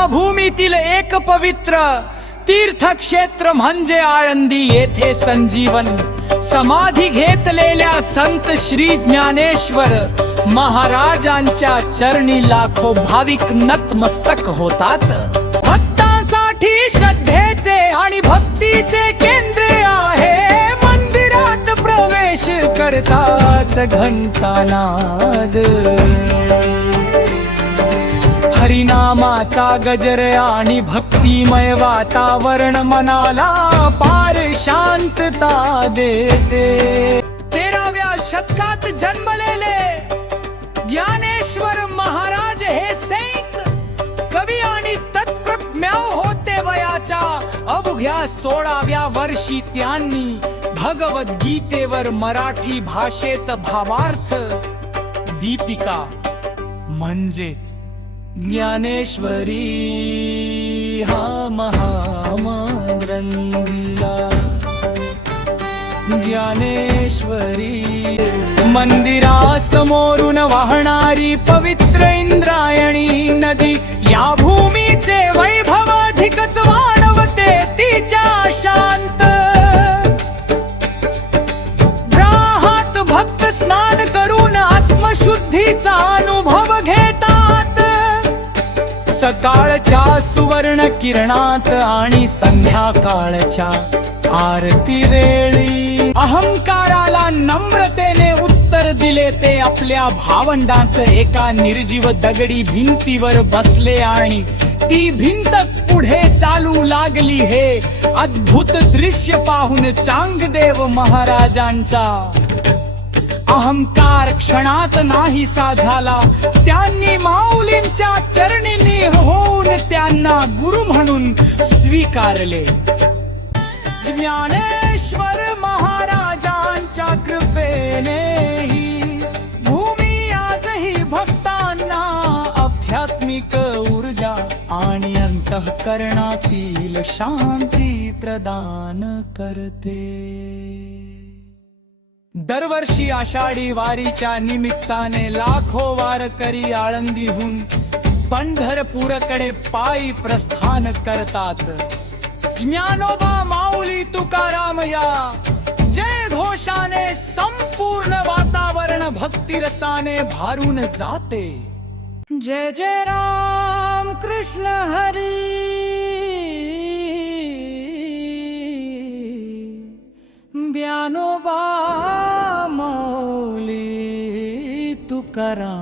रामभूमीतील एक पवित्र तीर्थक्षेत्र म्हणजे आळंदी येथे संजीवन समाधी घेतलेल्या संत श्री ज्ञानेश्वर महाराजांच्या चरणी लाखो भाविक नतमस्तक होतात। भक्तांसाठी श्रद्धेचे आणि भक्तीचे केंद्र आहे। मंदिरात प्रवेश करताच घंटानाद, हरिनामाचा गजर आणि भक्तिमय वातावरण मनाला पार शांतता देते। 13व्या शतकात जन्मलेले ज्ञानेश्वर महाराज हे संत कवी आणि तत्प्रज्ञाव होते। वयाच्या अवघ्या 16व्या वर्षी त्यांनी भगवद्गीतेवर मराठी भाषेत भावार्थ दीपिका म्हणजेच ज्ञानेश्वरी हा महामंत्र लिहिला। ज्ञानेश्वरी मंदिरासमोरून वाहणारी पवित्र इंद्रायणी नदी या भूमीचे वैभव अधिकच वाढवते। तिच्या शांत प्रवाहात भक्त स्नान करून आत्मशुद्धीचा अनुभव घेतात। सकाळच्या सुवर्ण किरणात आणि संध्याकाळच्या आरती वेळी अहंकाराला नम्रतेने उत्तर दिले ते आपल्या भावंडांस एका निर्जीव दगडी भिंतीवर बसले आणि ती भिंतच पुढे चालू लागली। हे अद्भुत दृश्य पाहून चांगदेव महाराजांचा अहंकार क्षणात नाहीसा झाला। त्यांनी माऊलींच्या चरणी होऊन त्यांना गुरु म्हणून स्वीकारले। ज्ञानेश्वर महाराजांच्या कृपेने ही भूमी आजही भक्तांना आध्यात्मिक ऊर्जा आणि अंतःकरणातील शांती प्रदान करते। दरवर्षी आषाढी वारीच्या निमित्ताने लाखो वारकरी आळंदीहून पंढरपूरकडे पायी प्रस्थान करतात। ज्ञानोबा माऊली तुकाराम या जय घोषाने संपूर्ण वातावरण भक्तिरसाने भारून जाते। जय जय राम कृष्ण हरी, ज्ञानोबा माऊली तुकाराम।